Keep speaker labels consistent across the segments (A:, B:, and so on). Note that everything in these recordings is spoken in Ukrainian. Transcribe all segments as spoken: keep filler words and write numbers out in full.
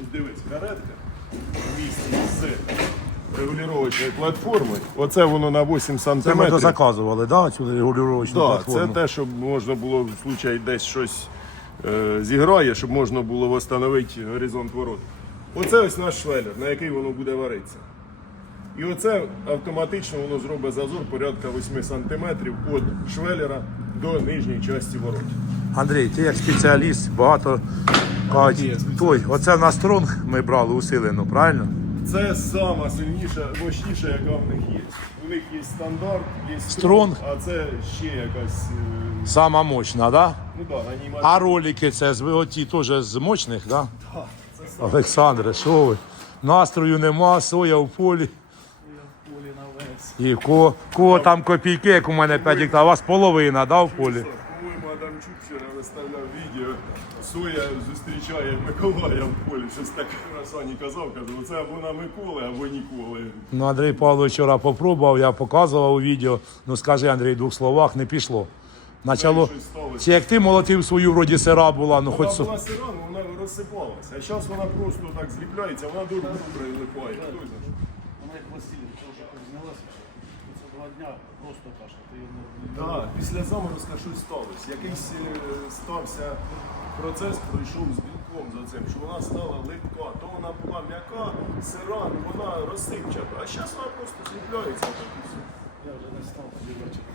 A: дивись, каретка в місті з регулювачною платформою. Оце воно на вісім
B: Це ми
A: сантиметрів.
B: заказували, да, цю регулювачну
A: Да,
B: платформу?
A: це те, щоб можна було в случаї десь щось е, зіграє, щоб можна було встановити горизонт ворот. Оце ось наш швелер, на який воно буде варитися. І оце автоматично воно зробить зазор порядка вісім сантиметрів від швелера до нижньої частини ворот.
B: Андрій, ти як спеціаліст, багато кажуть, той, оце на стронг ми брали усилену, правильно?
A: Це сама сильніша, мощніша, яка в них є. У них є стандарт, є
B: Стронг.
A: а це ще якась. е,
B: Сама мощна, да?
A: Ну так, да, анімація.
B: А ролики це з оті теж з мощних, да?
A: Да, це саме
B: Олександре, що ви? Настрою нема, соя в полі.
A: полі на вес.
B: І ко, кого там копійки, як у мене п'ять гектарів, а у вас половина, да, в полі?
A: По-моєму, Адамчук вчора виставляв відео. Соя зустрічає Миколая в полі. Щось таке Расані казав, каже, оце або на Миколи, або ніколи.
B: Ну, Андрій Павлович вчора попробував, я показував у відео. Ну скажи, Андрій, в двох словах, не пішло. Начало,
A: Щось сталося.
B: чи як ти молотив свою, вроді сира була, ну хоч...
A: Вона
B: со-
A: була сира, але вона розсипалася. А зараз вона просто так зліпляється, вона дуже добре липає. Хто знає?
C: Вона як пластилін, трошки знялася. Це два дня просто каша. Ти її не-
A: Так, після заморозка щось сталося. Якийсь е, стався процес, пройшов з білком за цим, що вона стала липка. То вона була м'яка, сира, ну вона розсипчата. А зараз вона просто зліпляється. Так і все.
C: Я вже не став тоді ввечері.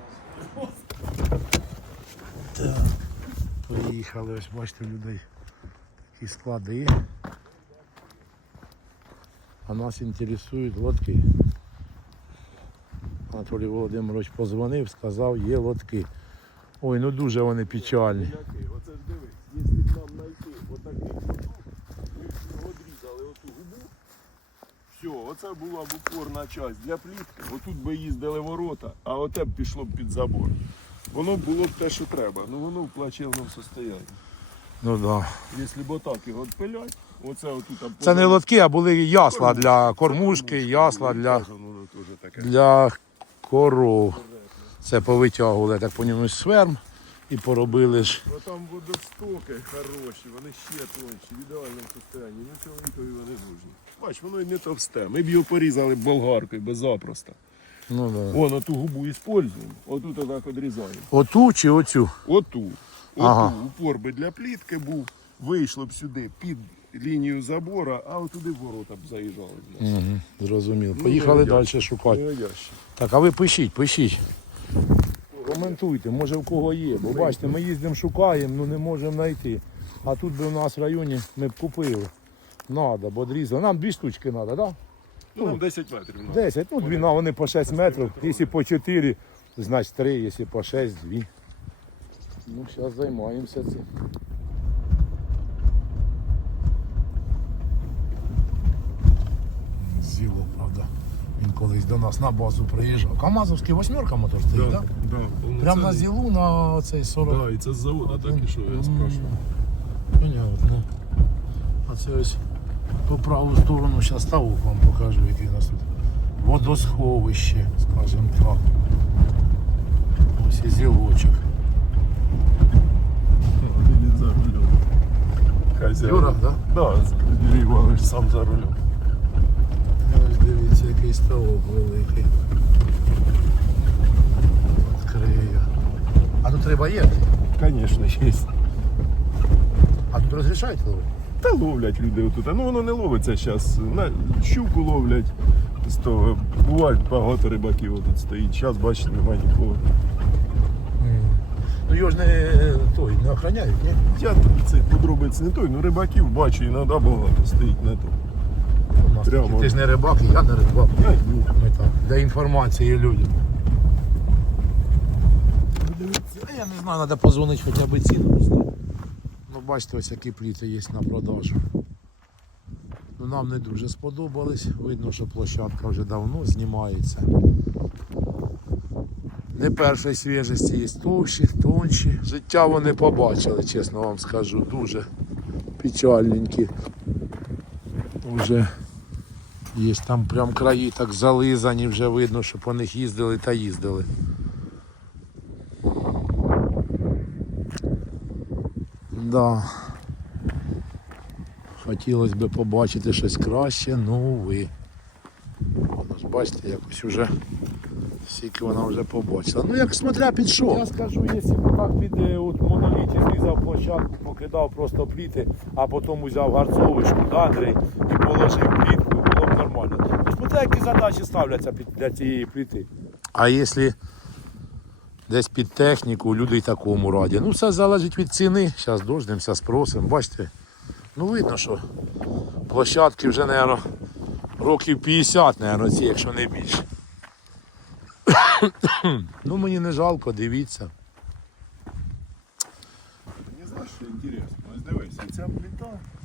B: Поїхали, ось бачите, у людей такі склади. А нас інтересують лотки. Анатолій Володимирович позвонив, сказав, є лотки. Ой, ну дуже вони печальні.
A: Який? Оце ж дивись, якщо б нам знайти отакий кусок, ми б його відрізали оту губу. Все, оце була б упорна часть для плітки. Отут би їздили ворота, а оте б пішло б під забор. Воно було б те, що треба, ну воно в плачевному стані.
B: Ну да.
A: Якщо б отак його відпилять, оце отут... а
B: Це не
A: поза-
B: лотки, а були ясла для кормушки, ясла для,
A: Теж воно теж таке.
B: для коров. Це повитягували, так по ньому сверм і поробили ж.
A: Ну там водостоки хороші, вони ще тонші, в ідеальному стані. Ну чоловікові вони нужні. Бач, воно і не товсте. Ми б його порізали болгаркою, без запросто.
B: Ну, да.
A: Вон оту губу використовуємо, отут отак відрізаємо.
B: Оту чи оцю?
A: Оту. Оту.
B: Ага.
A: Упор би для плітки був, вийшло б сюди під лінію забора, а отуди в ворота б заїжджали. б нас.
B: Угу, зрозуміло. Поїхали
A: ну,
B: далі
A: ясно.
B: шукати.
A: Ну, яще.
B: Так, а ви пишіть, пишіть. Коментуйте, може в кого є. Бо бачите, ми їздимо, шукаємо, ну не можемо знайти. А тут би в нас в районі ми б купили. Надо, бо дрізали. Нам дві штучки треба, так? Да?
A: Ну, нам десять метрів. надо.
B: десять, ну дві, на вони по шість метрів. Якщо по чотири, значить три, якщо по шість, дві. Ну, зараз займаємося цим. Зіло, правда. Він колись до нас на базу приїжджав. Камазовський восьмерка мотор стоїть, так?
A: Да,
B: Да? Прямо на зілу на цей сорок.
A: Да, і це з заводу так і що, я спрашиваю.
B: Понятно. А це ось по праву сторону, зараз ставок вам покажу, який у нас тут водосховище, скажімо так. Ось і зілочок.
A: Він за рулем. Хазяїн.
B: Юра, так?
A: Да, Юрій Іванович сам за рулем.
B: Ось дивіться, який ставок великий. Відкрию. А тут риба є?
A: Звісно, є.
B: А тут розрішають ловити?
A: Та ловлять люди отут. Ну воно не ловиться зараз. На щуку ловлять. З того. Бувають багато рибаків отут стоїть. Зараз, бачите, немає нікого.
B: Ну його ж не, той, не охороняють, ні?
A: Я тут цих подробиць не той, ну рибаків бачу, іноді багато стоїть на то.
B: У нас
A: Прямо.
B: такі, ти ж не рибак, і я не рибак.
A: Я ні.
B: Ми так, для інформації людям. А я не знаю, треба позвонити хоча б ціну. Ну бачите, ось які пліти є на продажу. Ну, нам не дуже сподобались. Видно, що площадка вже давно знімається. Не першої свіжості, є товщі, тонші. Життя вони побачили, чесно вам скажу, дуже печальненькі. Уже є там прям краї так зализані, вже видно, що по них їздили та їздили. Да. Хотілося б побачити щось краще, ну ви. Воно ж бачите, якось уже скільки вона вже побачила. Ну як смотря під що. Я скажу, якщо б так під е, от моноліті зрізав площадку, покидав просто пліти, а потім взяв гарцовочку, да, Андрій, і положив плітку, було б нормально. Ну, смотря які задачі ставляться під, для цієї пліти. А якщо десь під техніку, люди й такому раді. Ну все залежить від ціни. Зараз дождемося, спросимо. Бачите, ну видно, що площадки вже, мабуть, років п'ятдесят, мабуть, ці, якщо не більше. Ну мені не жалко, дивіться.
A: Не знаєш, що інтересно? Ось дивись, ця плита.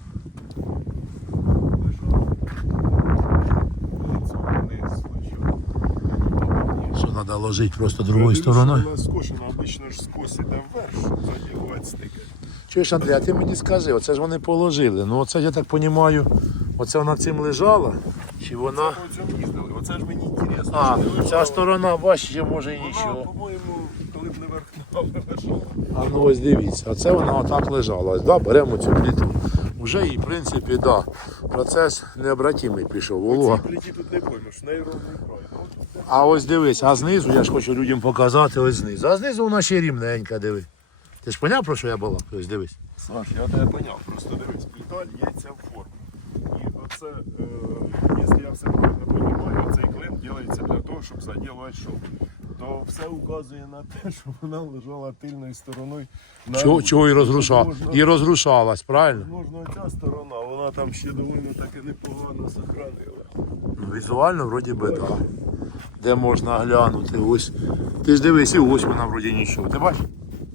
B: Що треба ложити просто другою стороною.
A: Вона скошена, обично ж скос іде вверх, заділувати стики.
B: Чуєш, Андрій, а ти мені скажи, оце ж вони положили. Ну оце, я так розумію, оце вона цим лежала, чи вона...
A: По цьому їздили, оце ж мені інтересно.
B: А,
A: чи не лежала.
B: ця сторона, бачите, може і
A: Вона,
B: нічого.
A: по-моєму, коли б не верх ногами лежала.
B: А ну ось дивіться, оце вона отак лежала. Ось, да, беремо цю плиту. Уже і, в принципі, да, процес необратимий пішов. Волога.
A: Ці плиті тут не поймеш, в неї ровний край. Ну,
B: А ось дивись, а знизу, я ж хочу людям показати, ось знизу. А знизу вона ще рівненька, диви. Ти ж поняв, про що я балакаю? Ось дивись.
A: Саш, я тебе поняв, просто дивись, плита лється в форму. І оце, е, якщо я все правильно розумію, цей клин робиться для того, щоб заділувати шов. То все указує на те, що вона лежала тильною стороною на
B: Чого,
A: рулі.
B: чого і розрушала?
A: Можна-
B: І розрушалась, правильно?
A: Можна ця сторона, вона там ще доволі таки непогано сохранила.
B: Ну, візуально, вроді би, так. Де можна глянути, ось. Ти ж дивись, і ось вона вроді нічого. Ти бачиш?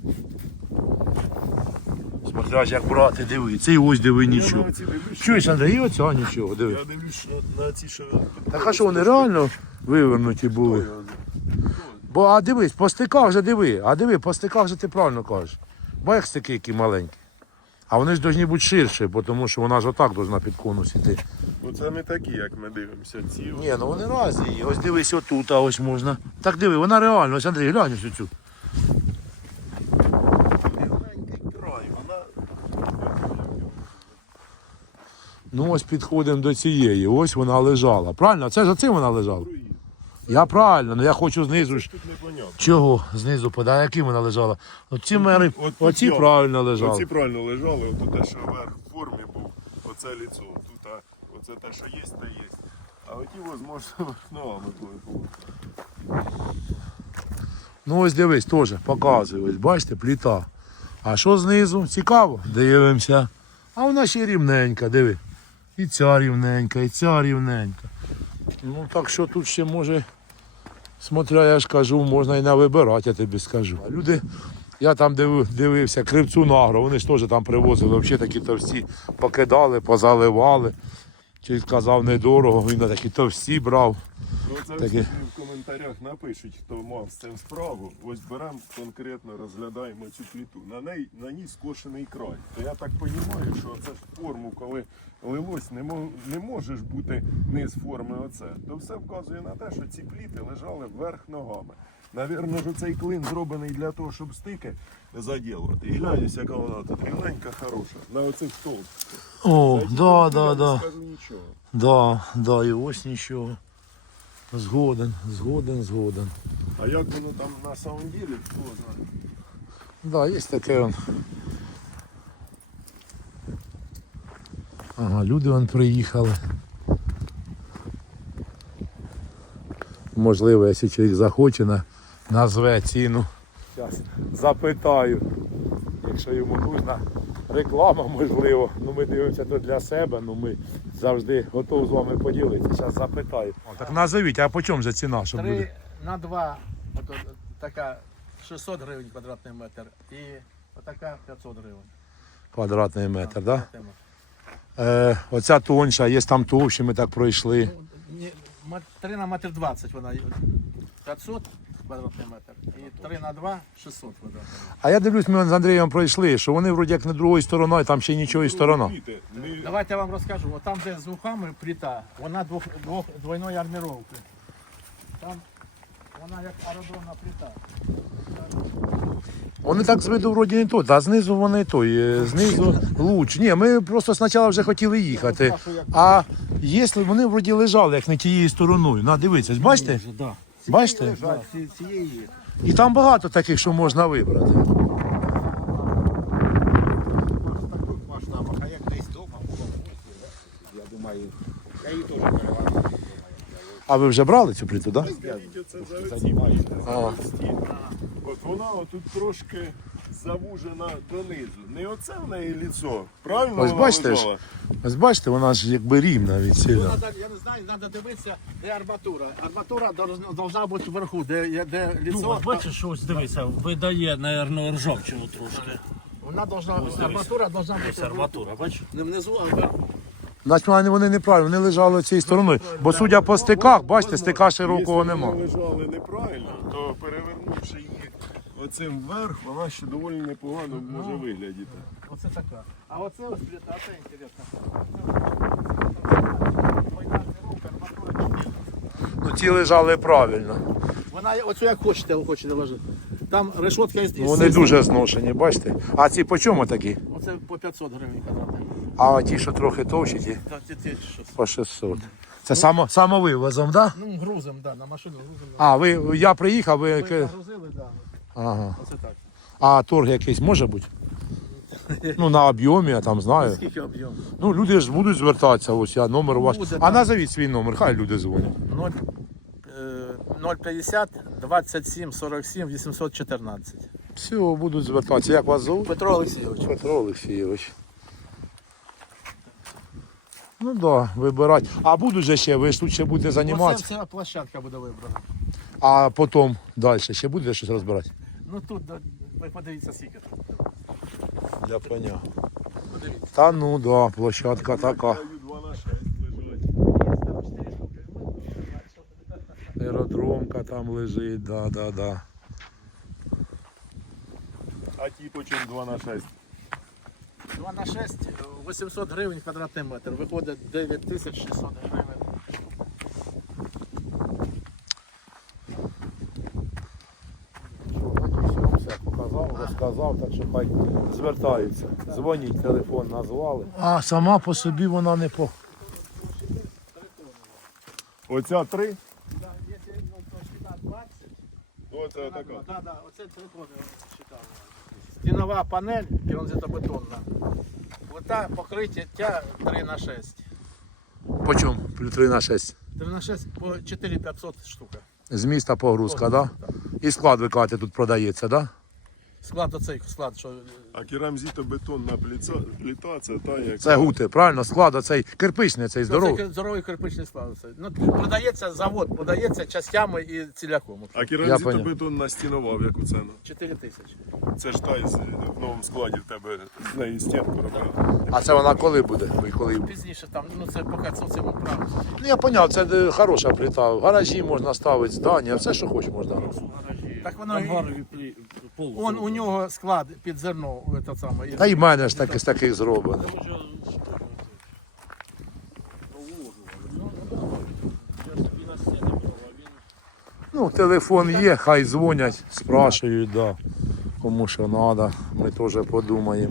B: Смотряш, як брати, диви. Це і ось диви нічого.
A: Я на ці дивлюсь,
B: Чуєш, Андрій, і оця нічого, диви.
A: я дивлюсь на, на ці, що...
B: Так а що вони реально вивернуті були? Бо, а дивись, по стиках же диви, а диви, по стиках же ти правильно кажеш. Бо як стики які маленькі. А вони ж повинні бути ширші, бо тому що вона ж отак повинна під конус іти.
A: Оце не такі, як ми дивимося. Ці
B: Ні, ну вони разні. Ось дивись отут, а ось можна. Так диви, вона реально, ось Андрій, глянь ось цю.
A: маленький край, вона...
B: Ну ось підходимо до цієї, ось вона лежала. Правильно? Це ж оцим вона лежала? Я правильно, але я хочу знизу. ж-
A: Тут непонятно.
B: Чого? Знизу подай, яким вона лежала? Оці мери,
A: От тут
B: оці
A: я.
B: правильно лежали.
A: Оці правильно лежали, от те, що верх в формі був, оце ліцо. Тут а, оце те, що є, те є. А оті, можливо, ногами були.
B: Ну ось дивись, теж показує, ось бачите, пліта. А що знизу? Цікаво? Дивимося. А вона ще рівненька, диви. І ця рівненька, і ця рівненька. Ну так що тут ще може, смотря, я ж кажу, можна і навибирати, я тобі скажу. А люди, я там див, дивився, кривцю нагро, вони ж теж там привозили, взагалі такі товсті покидали, позаливали. Чи казав недорого, він на такі товсті брав.
A: Ну це
B: Таке.
A: всі в коментарях напишуть, хто мав з цим справу. Ось беремо конкретно, розглядаємо цю пліту. На неї на ній скошений край. То я так розумію, що це ж форму, коли лилось, не, мож, не може ж бути низ форми оце. То все вказує на те, що ці пліти лежали вверх ногами. Навірно, що цей клин зроблений для того, щоб стики заділувати. І глянь, яка вона тут рівненька, хороша. На оцих толстих.
B: О,
A: Та ті
B: да,
A: пліти,
B: да,
A: я
B: да.
A: не скажу нічого.
B: Да, да, і ось нічого. Згоден, згоден, згоден.
A: А як воно там на самом деле, хто знає?
B: Да, є таке он. Ага, люди вон приїхали. Можливо, якщо чоловік захоче, на- назве ціну. Зараз запитаю, якщо йому нужна реклама, можливо. Ну ми дивимося тут для себе, ну ми завжди готові з вами поділитися. Зараз запитаю. О, так назовіть, а по чому же ціна, щоб люди?
D: Три на два, ото така шістсот гривень квадратний метр і отака п'ятсот гривень.
B: Квадратний метр, так? Да?
D: Тема.
B: Е, оця тонша, є там товщі, ми так пройшли.
D: Ну, ні, ма- три на метр двадцять вона п'ятсот квадратний метр і три на два шістсот квадратний метр.
B: А я дивлюсь, ми з Андрієм пройшли, що вони вроді як не другою стороною, там ще нічого і сторона.
A: Пліти, не-
D: Давайте я вам розкажу. От там, де з вухами плита, вона двох, двох, двойної арміровки. Там Вона як аеродромна плита.
B: Вони так з виду вроді не то, а знизу вони той, е, знизу луч. Ні, ми просто спочатку вже хотіли їхати. А якщо вони вроді лежали, як не тією стороною. На, дивіться, бачите?
C: Да.
B: Бачите?
C: Цієї.
B: І там багато таких, що можна вибрати.
E: В таких масштабах, а як десь вдома, я думаю, я її теж переважаю.
B: А ви вже брали цю плиту, так?
A: Скажіть, оце за оці плити, за листі. От вона отут трошки завужена донизу. Не оце в неї ліцо. Правильно
B: Ось
A: вона
B: бачите ж?
A: лежала?
B: Ось бачите, вона ж якби рівна від сіля.
D: Надо, я не знаю, треба дивитися, де арматура. Арматура повинна бути вверху, де, є- де
C: Ну,
D: ліцо.
C: от бачиш, що ось дивися, видає, напевно, ржавчину трошки.
D: Вона должна, арматура повинна
C: Ось
D: бути
C: арматура, бачиш?
D: не внизу, а вверху.
B: Значить, вони вони неправильно, вони лежали цією стороною. Бо судя по стиках, бачите, стика широкого
A: Якщо
B: нема.
A: вони лежали неправильно, то перевернувши їх оцим вверх, вона ще доволі непогано може виглядіти.
D: Оце така. А оце ось плита, це інтересно.
B: Ну ті лежали правильно.
D: Вона оцю як хочете, ви хочете ложити. Там решетка із
B: Ну, вони
D: із-
B: дуже зношені, бачите. А ці по чому такі?
D: Оце по п'ятсот гривень квадратний.
B: А ті, що трохи товщі, ті
D: Та ті- ті щось.
B: по шістсот. Це само, самовивозом, так? Да?
D: Ну, грузом, да, на машину грузом.
B: А, ви, я приїхав, ви...
D: Ми
B: яке-
D: загрузили, да.
B: Ага.
D: Оце так.
B: А торг якийсь може бути? Ну, на об'ємі, я там знаю.
D: Скільки об'єм?
B: Ну, люди ж будуть звертатися, ось я номер у вас.
D: Буде,
B: А
D: так.
B: назовіть свій номер, хай люди дзвонять.
D: ноль, е, ноль п'ятдесят двадцять сім сорок сім вісімсот чотирнадцять.
B: Все, будуть звертатися. Як вас зовут?
D: Петро Олексійович.
B: Петро Олексійович. Ну так, да, вибирати. А будуть же ще, ви ж тут ще будете
D: Оце
B: займатися.
D: вся площадка буде вибрана.
B: А потім далі ще будете щось розбирати?
D: Ну тут, да, ви подивіться скільки тут.
B: Я поняв.
D: Подивіться.
B: Та ну да, площадка така.
A: Даю два на шесть лежать.
D: Там чотири штуки.
B: Аеродромка там лежить, да, да, да.
A: А ті по чому два на шесть.
D: два на шесть, вісімсот гривень квадратний метр. Виходить дев'ять тисяч шістсот гривень.
B: Все показав, розказав, так що хай звертаються. Дзвоніть, телефон назвали. А сама по собі вона не по.
A: Оця три?
D: Да, якщо ну, то шкіна двадцять,
A: Оце така.
D: да, да, оце три тони считав. Стінова панель керамзитобетонна. Плита покриття три на шесть.
B: По чому? три на шесть.
D: три на шесть по чотири тисячі п'ятсот штука.
B: З міста погрузка, так? Да? І склад, ви кажете, тут продається, так? Да?
D: Склад оцей склад, що
A: А керамзитобетонна плита, плита це та, яка...
B: Це гути, правильно? Склад оцей кирпичний, цей
D: ну,
B: здоровий.
D: це здоровий кирпичний склад. Оцей. Ну, продається завод, продається частями і ціляком.
A: А керамзитобетонна стінова в яку ціну?
D: чотири тисячі.
A: Це ж та із- в новому складі в тебе з неї стінку робили.
B: А це вона коли буде? Ви коли?
D: Пізніше там, ну це поки це цим правильно.
B: Ну я зрозумів, це де хороша плита. В гаражі можна ставити, здання, все, що хоч можна робити.
D: Так воно і-
C: Ангарові плі- пол.
D: Он у нього склад під зерно, це саме.
B: Та й в мене ж таки з таких зроблено. Ну, телефон є, хай дзвонять, спрашують, да. Кому що треба, ми теж подумаємо.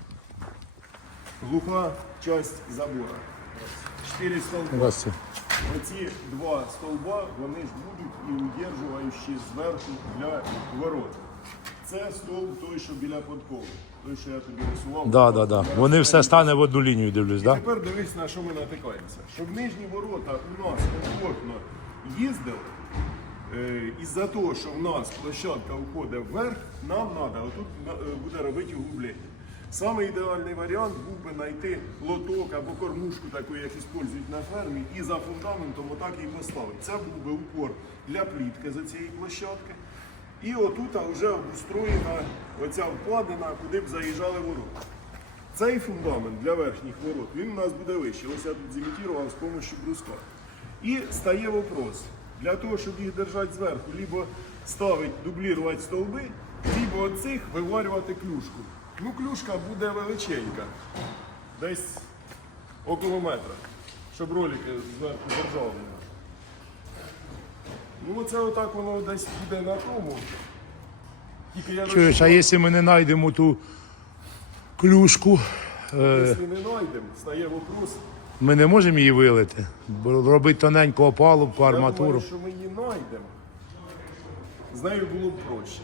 A: Глуха часть забора. Чотири столба.
B: Здрасте.
A: Оці два столба, вони ж будуть і удержуючі зверху для ворот. Це стовп той, що біля подкови. Той, що я тобі рисував.
B: Да, да, да. Вони все стане в одну лінію, дивлюсь,
A: І
B: да?
A: тепер дивись, на що ми натикаємося. Щоб нижні ворота у нас комфортно їздили, е, із-за того, що в нас площадка входить вверх, нам треба отут на- е, буде робити углублення. Саме ідеальний варіант був би знайти лоток або кормушку, таку, як використовують на фермі, і за фундаментом отак її поставити. Це був би упор для плітки за цієї площадки. І отут вже обустроєна оця вкладина, куди б заїжджали ворота. Цей фундамент для верхніх ворот, він у нас буде вищий. Ось я тут зімітував з допомогою бруска. І стає вопрос. Для того, щоб їх держати зверху, либо ставити, дублірувати стовби, либо оцих виварювати клюшку. Ну, клюшка буде величенька, десь около метра, щоб ролики зверху держали. Ну оце отак воно десь буде на тому. Тільки я
B: Чуєш, а
A: розчитав,
B: якщо ми не знайдемо ту клюшку, е,
A: якщо не знайдемо, стає вопрос.
B: ми не можемо її вилити? Бо робити тоненьку опалубку,
A: Я
B: арматуру.
A: думаю, що ми її знайдемо. З нею було б проще.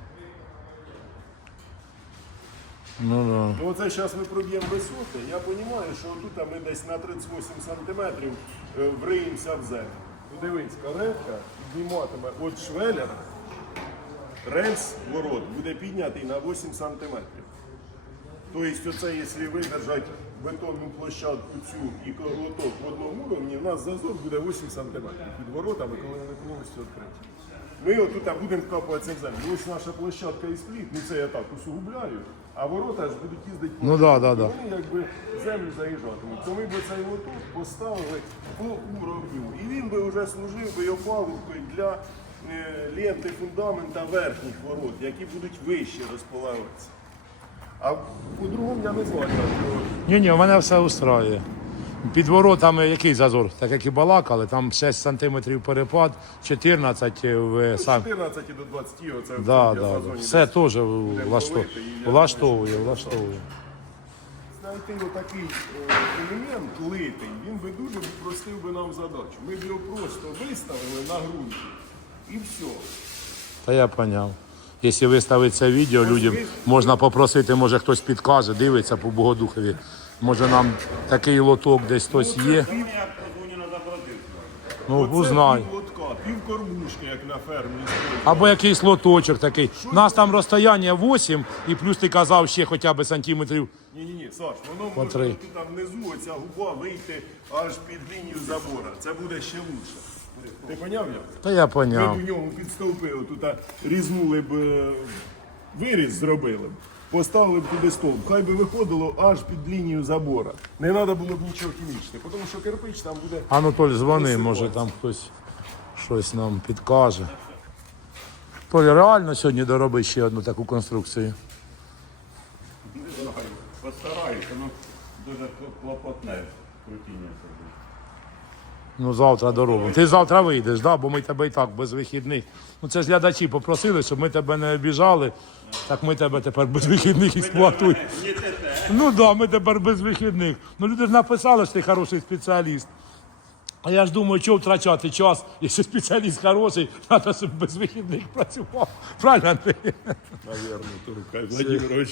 B: Ну, да.
A: Ну оце зараз ми проб'ємо висоти. Я розумію, що тут ми десь на тридцять вісім сантиметрів е, вриємося в землю. Ну дивись, каретка підніматиме от швеля, рельс ворот буде піднятий на вісім сантиметрів. Тобто оце, якщо видержати бетонну площадку цю і лоток в одному уровні, у нас зазор буде вісім сантиметрів під воротами, коли вони повністю відкриті. Ми отут будемо вкапуватися в землю. Ось наша площадка із пліт, ну це я так усугубляю, а ворота ж будуть їздити по
B: Ну, да, да, да.
A: вони якби в землю заїжджатимуть. То ми б цей лоток поставили по уровню. І він би вже служив би опалубкою для е, ленти фундамента верхніх ворот, які будуть вище розполагатися. А по-другому я не знаю. як його.
B: Ні, ні, мене все устраює. Під воротами який зазор? Так як і балакали, там шість сантиметрів перепад, чотирнадцять в сам.
A: чотирнадцять до двадцяти, оце в
B: Да,
A: цьому
B: да,
A: діапазоні.
B: все
A: десь.
B: теж влаштовує,
A: полити, і я
B: влаштовує, влаштовує.
A: Знайти отакий е, елемент литий, він би дуже простив би нам задачу. Ми б його просто виставили на ґрунті і все.
B: Та я поняв. Якщо виставити це відео, людям можна попросити, може хтось підкаже, дивиться по Богодухові. Може нам такий лоток десь хтось є. Ну, узнай.
A: Пів лотка, пів кормушки, як на фермі.
B: Або якийсь лоточок такий. У нас там розстояння вісім, і плюс ти казав ще хоча б сантиметрів.
A: Ні-ні-ні, Саш, воно
B: По
A: може
B: три.
A: тут там внизу оця губа вийти аж під лінію забора. Це буде ще лучше. Ти поняв як?
B: Та я
A: Ми
B: поняв.
A: б у ньому підстовпили, тут а, різнули б е, виріз, зробили б, поставили б туди стовп, хай би виходило аж під лінію забора. Не треба було б нічого хімічне, тому що кирпич там буде.
B: Анатолій, дзвони, може там хтось щось нам підкаже. Толя, реально сьогодні доробити ще одну таку конструкцію?
F: Постараюся, ну дуже клопотне крутіння це буде.
B: Ну, завтра доробимо. Ти завтра вийдеш, да? Бо ми тебе і так без вихідних. Ну це ж глядачі попросили, щоб ми тебе не обіжали. Так ми тебе тепер без вихідних експлуатуємо. Ну так, да, ми тепер без вихідних. Ну люди ж написали, що ти хороший спеціаліст. А я ж думаю, чого втрачати час, якщо спеціаліст хороший, треба, щоб без вихідних працював. Правильно, Андрій?
A: Навірно, Туркай Владимирович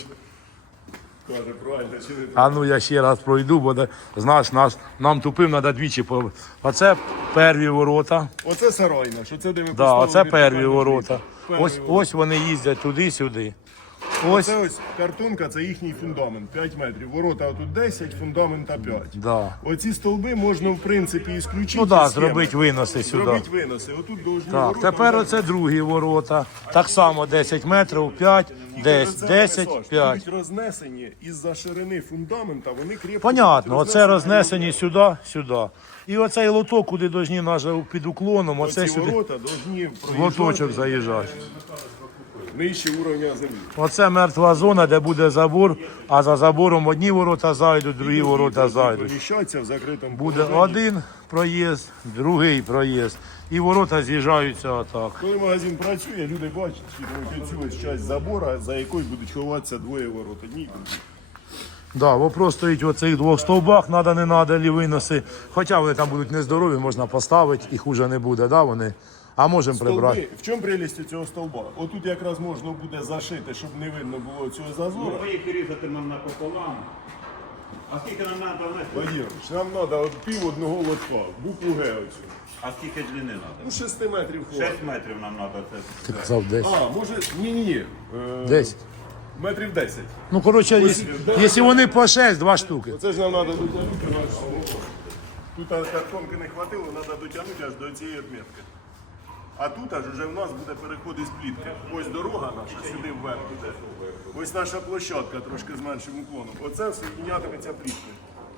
A: каже, правильно, чи не так?
B: А ну я ще раз пройду, бо де- знаєш, нас, нам тупим треба двічі. по- Оце перві ворота.
A: Оце сарайна, що це де ми
B: Да,
A: поставили
B: оце перві
A: вертикальну
B: ворота.
A: плиту. Перві
B: Ось,
A: ворота.
B: ось вони їздять туди-сюди. Ось,
A: Це ось картонка, це їхній фундамент, п'ять метрів. Ворота тут десять, фундамента п'ять.
B: да.
A: Оці стовби можна, в принципі, ісключити.
B: Ну так,
A: з схеми.
B: зробити виноси сюди.
A: Зробити виноси. Отут довжні
B: Так,
A: ворота.
B: тепер
A: вони-
B: оце другі ворота. Так само десять метрів, п'ять, десять,
A: Це,
B: десять,
A: Саш,
B: п'ять.
A: будуть рознесені із-за ширини фундамента, вони крепко.
B: Понятно,
A: будуть
B: оце рознесені сюди, сюди. І оцей лоток, куди повинні наже під уклоном, оце
A: Оці
B: сюди.
A: ворота повинні
B: В лоточок заїжджати.
A: нижче уровня землі.
B: Оце мертва зона, де буде забор, а за забором одні ворота зайдуть, другі ворота зайдуть.
A: Поміщаються в закритому
B: Буде
A: положенні.
B: один проїзд, другий проїзд. І ворота з'їжджаються отак.
A: Коли магазин працює, люди бачать, що цю ось часть забора, за якою будуть ховатися двоє ворот. Одні і другі.
B: Да, вопрос стоїть в оцих двох стовбах, надо, не надо, лі виноси. Хоча вони там будуть нездорові, можна поставити, і хуже не буде, да, вони? А можемо прибрати.
A: Стовби, в чому прелість цього стовба? Отут якраз можна буде зашити, щоб не видно було цього зазору.
F: Ну, ви їх різати нам напополам. А скільки нам треба внести?
A: Владимирович, нам треба от пів одного лотка, букву Г оцю.
F: А скільки длини треба?
A: Ну, шести метрів хватить.
F: шість метрів нам треба це.
B: Ти казав десь.
A: А, може, ні-ні-ні. Е,
B: Десять.
A: Метрів десять.
B: Ну, коротше, якщо- якщо вони по шесть, два штуки.
A: Оце ж нам треба дотягнути наш стовб. Тут а, картонки не хватило, треба дотягнути аж до цієї відмітки. А тут аж вже в нас буде переход із плітки. Ось дорога наша, сюди вверх іде. Ось наша площадка трошки з меншим уклоном. Оце все піднятиметься пліткою.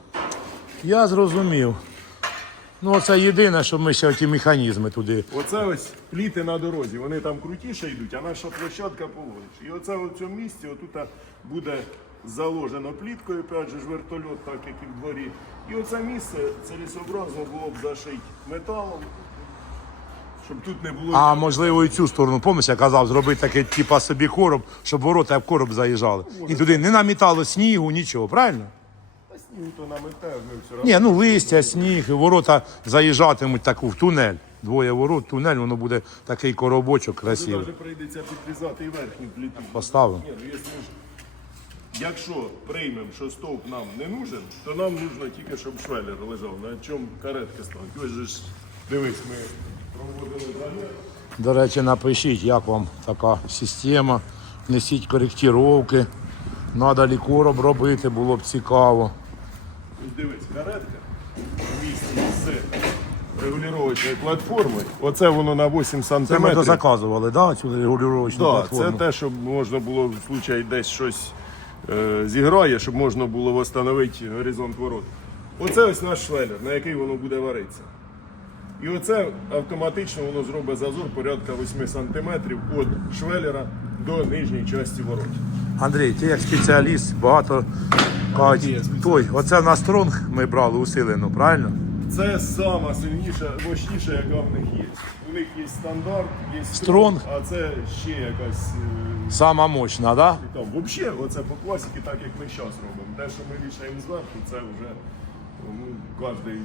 B: Я зрозумів. Ну, це єдине, що ми ще ті механізми туди.
A: Оце ось пліти на дорозі, вони там крутіше йдуть, а наша площадка поволіч. І оце в цьому місці отут буде заложено пліткою, опять же ж вертольот, так як і в дворі. І оце місце цілесообразно було б зашити металом, щоб тут не було.
B: А можливо і цю сторону, пам'ятаєш, я казав, зробити такий типа собі короб, щоб ворота в короб заїжджали. І туди не намітало снігу, нічого, правильно?
A: Та снігу то намете, ми все
B: Ні, ну листя, сніг, і ворота заїжджатимуть таку в тунель. Двоє ворот, тунель, воно буде такий коробочок красивий.
A: Навіть прийдеться підрізати і верхню пліту.
B: Поставимо.
A: Ні, ну якщо ж, якщо приймемо, що стовп нам не нужен, то нам нужно тільки, щоб швелер лежав, на чому каретки стануть. Ось же ж, дивись, ми проводили замір.
B: До речі, напишіть, як вам така система. Несіть коректировки. Надо ли короб робити, було б цікаво.
A: Ось дивись, каретка в місті з регулювачною платформою. Оце воно на вісім
B: Це ми
A: сантиметрів.
B: заказували, да, цю регулювачну
A: Так,
B: платформу?
A: це те, щоб можна було в случаї десь щось е, зіграє, щоб можна було встановити горизонт ворот. Оце ось наш швелер, на який воно буде варитися. І оце автоматично воно зробить зазор порядка вісім сантиметрів від швелера до нижньої частини ворот.
B: Андрій, ти як спеціаліст, багато кажуть, той, оце на стронг ми брали усилену, правильно?
A: Це сама сильніша, мощніша, яка в них є. У них є стандарт, є
B: Стронг.
A: а це ще якась. е,
B: Сама мощна, да?
A: Там, взагалі, оце по класіки, так як ми зараз робимо. Те, що ми вішаємо зверху, це вже ну, кожен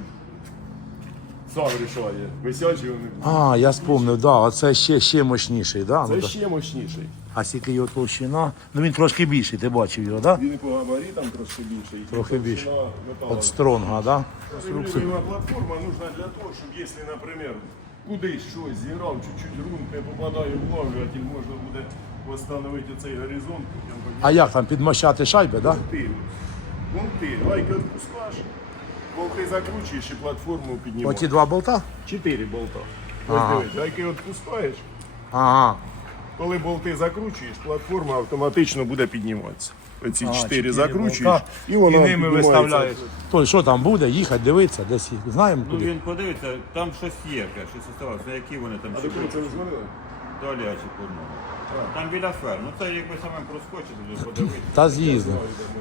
A: сам рішає. Висячі вони.
B: А, я спомнив, да, оце ще, ще мощніший, да?
A: Це
B: Ну, да.
A: ще мощніший.
B: А скільки його толщина? Ну він трошки більший, ти бачив його, да?
A: Він і по габаритам трошки більший. і
B: Трохи
A: товщина
B: більше.
A: металу.
B: От стронга, да?
A: Регулювальна платформа нужна для того, щоб якщо, наприклад, кудись щось зіграв, чуть-чуть ґрунт не попадає в влагатель, можна буде встановити цей горизонт.
B: А як там, підмощати шайби, да?
A: Болти. Болти. Лайки відпускаєш, болти закручуєш і платформу піднімаєш.
B: Оті два болта?
A: Чотири болта. Ось
B: Ага.
A: дивись, гайки відпускаєш,
B: Ага.
A: коли болти закручуєш, платформа автоматично буде підніматися. Оці чотири
B: чотири
A: закручуєш
B: болта.
A: і вона
B: І ними
A: піднімається.
B: виставляєш. Толь, що там буде? Їхати, дивитися, десь їх. Знаємо
F: Ну
B: куди?
F: він подивиться, там щось є, каже, щось осталось, на які вони там
A: А
F: ще
A: до кого це ви дзвонили?
F: до Алячі одного. Там біля фер. Ну це якби самим проскочити, туди подивитися.
B: Та з'їздив.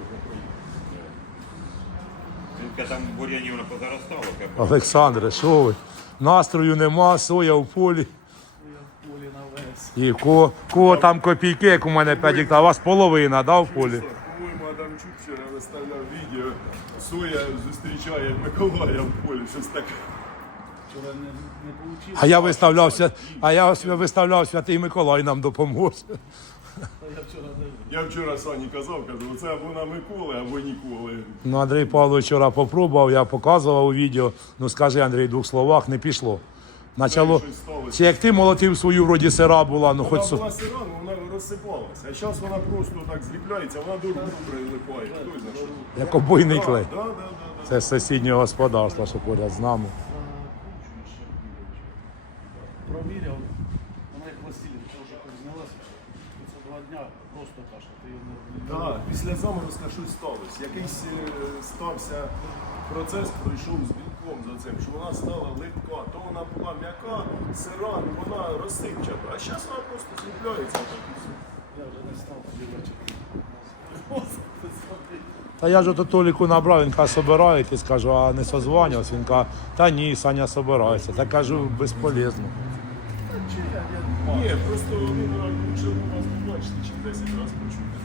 F: Він каже, там бур'янів не позаростало, каже.
B: Олександре, що ви? Настрою нема, соя в полі.
C: Полі на вес.
B: І ко, кого там копійки, як у мене п'ять гектарів, а у вас половина, да, в полі?
A: По-моєму, Адамчук вчора виставляв відео. Соя зустрічає Миколая в полі, щось таке.
C: Вчора не, не вийшло.
B: А я виставлявся, а я ось виставляв Святий Миколай нам допоможе.
C: Я вчора не
A: Я вчора Сані казав, кажу, оце або на Миколи, або ніколи.
B: Ну, Андрій Павлович вчора попробував, я показував у відео. Ну скажи, Андрій, в двох словах, не пішло. Начало,
A: Щось сталося.
B: чи як ти молотив свою, вроді сира була, ну хоч...
A: Вона
B: со-
A: була сира, але вона розсипалася. А зараз вона просто так зліпляється, вона до рук прилипає. Хто знає, що?
B: як обойний клей.
A: Да, да, да, да.
B: Це з сусіднього господарства, що поряд з нами.
C: провіряв. Вона як Василь, вже знялася. Це два дня просто каша. Ти її не
A: Так, після заморозка щось сталося. Якийсь е, стався процес, пройшов з білком за цим, що вона стала липка, то вона була м'яка, сира, ну, вона розсипчата, а зараз вона просто зліпляється. так і все.
C: Я вже не став тоді ввечері.
B: Та я ж ото Толіку набрав, він каже, собираєтесь, скажу, а не созванювався. Він каже, та ні, Саня собирається. Та кажу, безполезно.
A: Ні, просто один раз лучше у вас побачити, чим десять разів почути.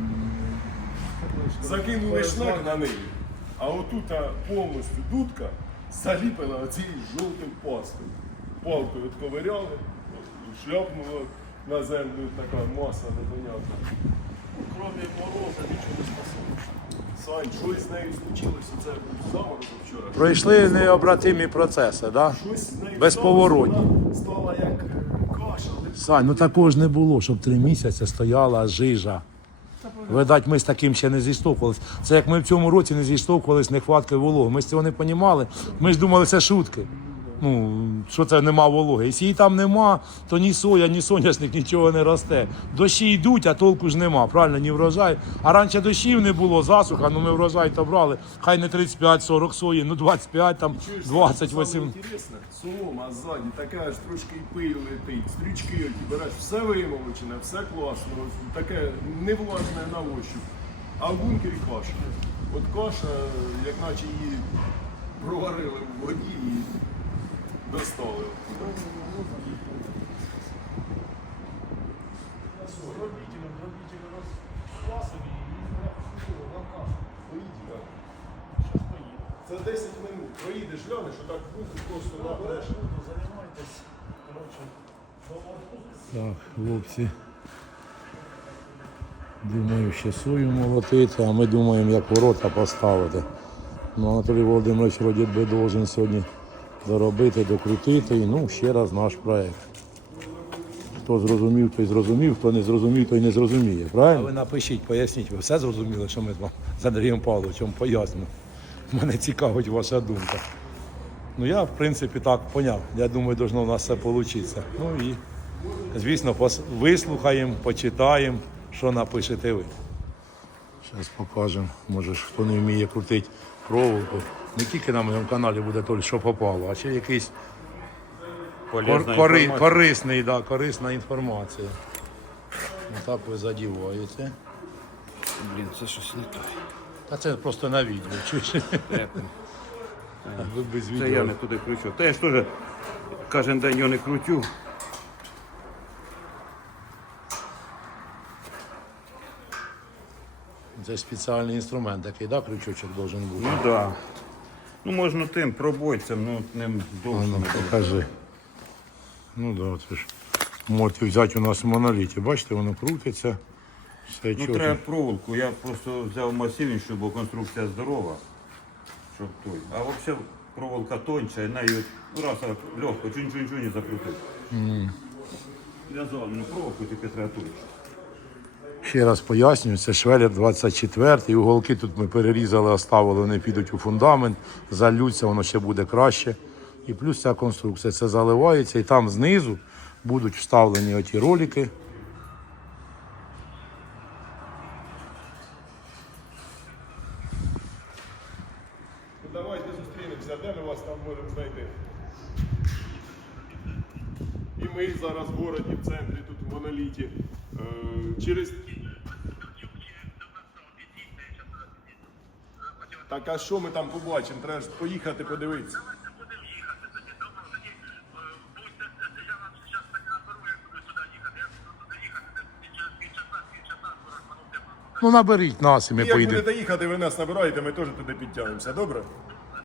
A: Закинули шнек на неї, а отут а, повністю дудка заліплена оцією жовтим пастою. Палкою відковиряли, от, шляпнуло на землю така маса непонятна.
C: Кроме мороза нічого не спасало.
A: Сань, щось з нею случилося, це був заморозок вчора.
B: Пройшли необратимі процеси, так? Да?
A: Щось з нею
B: Безповоротні.
A: сталося, вона стала як е, каша.
B: Сань, ну такого ж не було, щоб три місяці стояла жижа. Видать, ми з таким ще не зіштовхувалися. Це як ми в цьому році не зіштовхувалися нехваткою вологи. Ми з цього не розуміли. Ми ж думали, це шутки. Ну, що це нема вологи. Якщо її там нема, то ні соя, ні соняшник, нічого не росте. Дощі йдуть, а толку ж нема. Правильно, ні врожай. А раніше дощів не було, засуха, ну ми врожай то брали. Хай не тридцять п'ять сорок сої, ну двадцять п'ять, там двадцять
A: Саме
B: вісім.
A: інтересне, солома ззаді, така аж трошки і пиль летить, стрічки оті береш, все вимолочене, все класно, ось таке невлажне на ощупь. А в бункері каша. От каша, як наче її проварили в воді і достали.
C: Гробителем, гробителем розкласові і ланкас. Щас поїде.
A: Це десять минут. Проїдеш, глянеш, отак руку просто набереш.
C: Буду, займайтесь. Коротше,
B: Так, хлопці. Думаю, ще сою молотити, а ми думаємо, як ворота поставити. Ну, Анатолій Володимирович вроді би должен сьогодні доробити, докрутити. І ну, ще раз наш проект. Хто зрозумів, той зрозумів, хто не зрозумів, той не зрозуміє. Правильно? А ви напишіть, поясніть, ви все зрозуміли, що ми вам з Андрієм Павловичем пояснимо. Мене цікавить ваша думка. Ну я, в принципі, так поняв. Я думаю, должно у нас все вийти. Ну і, звісно, пос- вислухаємо, почитаємо, що напишете ви. Зараз покажемо. Може, ж, хто не вміє крутити проволоку. Не тільки на моєму каналі буде то, що попало, а ще якийсь кор- кори- корисний, да, корисна інформація. Отак ви задіваєте.
F: Блін, це щось не так.
B: Та це просто на відео. Чуєш? Ви без
F: Це я
B: відео.
F: не туди кручу. Та я ж теж кожен день його не крутю.
B: Це спеціальний інструмент, такий, да, крючочок должен бути.
F: Ну так. Да. Ну можна тим пробойцем, ну ним довше
B: Ну,
F: не буде.
B: покажи. Ну да, це ж можете взяти у нас в моноліті. Бачите, воно крутиться. Все
F: Ну
B: чітко.
F: треба проволоку. Я просто взяв масивнішу, бо конструкція здорова. Щоб той. А взагалі проволока тоньша, і нею ну, раз так легко, чунь-чунь-чунь і закрутив. Mm. В'язальну проволоку тільки треба тоньше.
B: Ще раз пояснюю, це швелер двадцять четвертий. Уголки тут ми перерізали, оставили, вони підуть у фундамент, залються, воно ще буде краще. І плюс ця конструкція, це заливається, і там знизу будуть вставлені оті ролики.
A: Давайте зустрінемося, де ми вас там можемо знайти. І ми зараз в городі, в центрі, тут в моноліті. Е, через... Так а що ми там побачимо? Треба ж поїхати подивитися.
B: Ну наберіть нас і ми
A: І як
B: поїдемо.
A: будете їхати, ви нас набираєте, ми теж туди підтягнемося, добре?